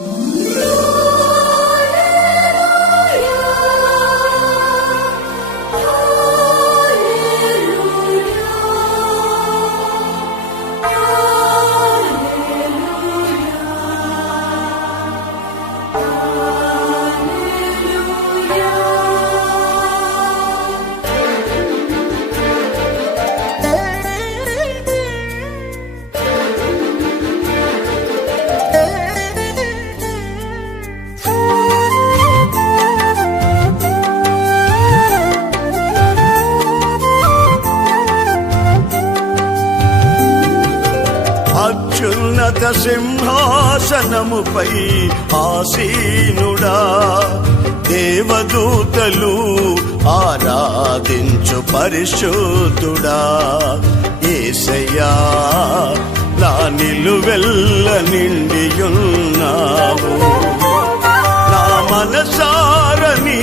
అత్యున్నత సింహాసనముపై ఆసీనుడా దేవదూతలు ఆరాధించు పరిశుద్ధుడా. ఏసయ్యా నా నిలువెల్ల నిండియున్నావు. నా మనసారని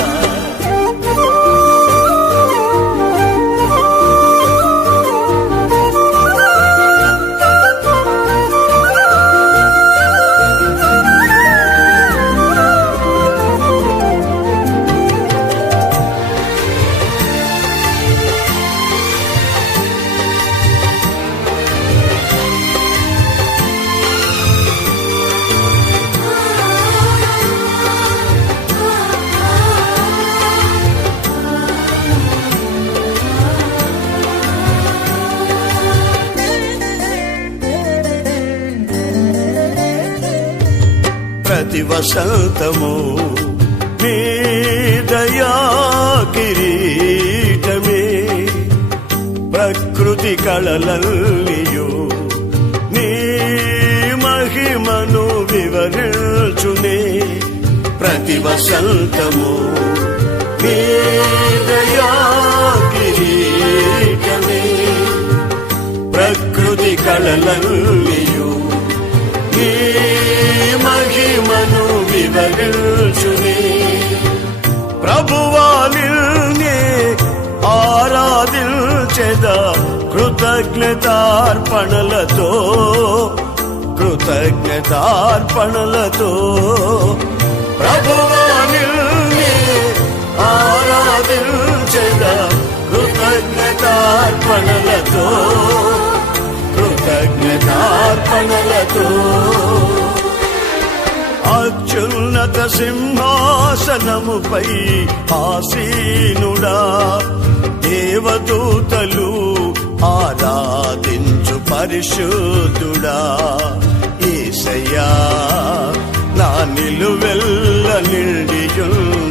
ప్రతి వసంతము నీ దయా కిరీటమే. ప్రకృతి కళలల్లియు నీ మహిమను వివరించునే. ప్రతి వసంతము నీ దయా కిరీటమే. ప్రకృతి కళలల్లి మహిమను వివరించునే ఆరాధిల్ చెద కృతజ్ఞతార్పణలతో. కృతజ్ఞతార్పణలతో. ప్రభువాలిల్ ఆరాధిల్ చెద కృతజ్ఞతార్పణలతో. కృతజ్ఞతార్పణలతో. అత్యున్నత సింహాసనముపై ఆసీనుడా దేవదూతలు ఆరాధించు పరిశుద్ధుడా. ఏసయ్యా నా నిలువెల్ల నిండియున్నావు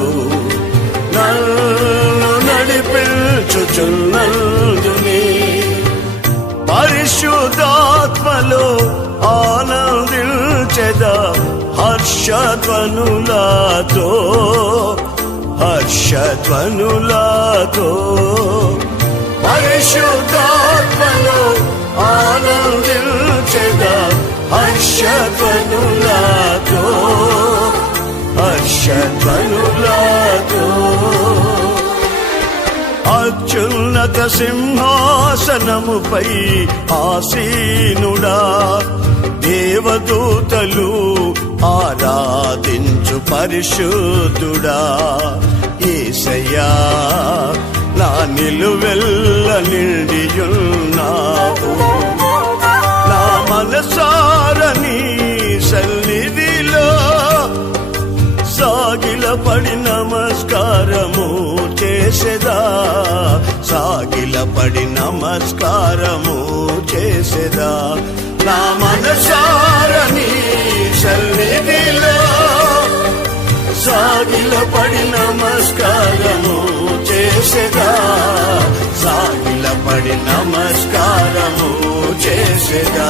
హర్షధ్వనులతో హర్షధ్వనులతో. పరిశుద్ధాత్మను ఆనందించెద హర్షధ్వనులతో హర్షధ్వనులతో. అత్యున్నత సింహాసనముపై ఆసీనుడా దేవదూతలు ఆరాధించు పరిశుద్ధుడా ఏసయ్యా నా నిలువెల్ల నిండియున్నావు. నా మనసారని సన్నిధిలో సాగిల పడి నమస్కారము చేసేదా? సాగిల పడి నమస్కారము నమస్కారము చేసేదా? సాగిల పడి నమస్కారము చేసేదా?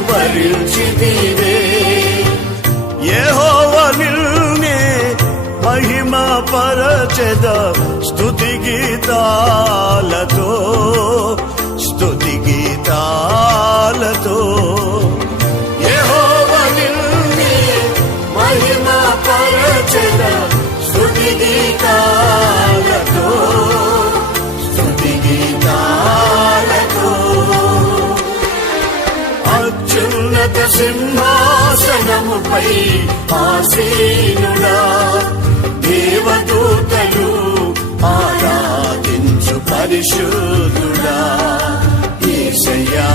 భరించితివే యెహోవ నిన్నే మహిమ పరచెద స్తుతి గీతాలతో స్తుతి గీతాలతో. సింహాసనముపై ఆసీనుడా దేవదూతలు ఆరాధించు పరిశుద్ధుడా ఈశయ్యా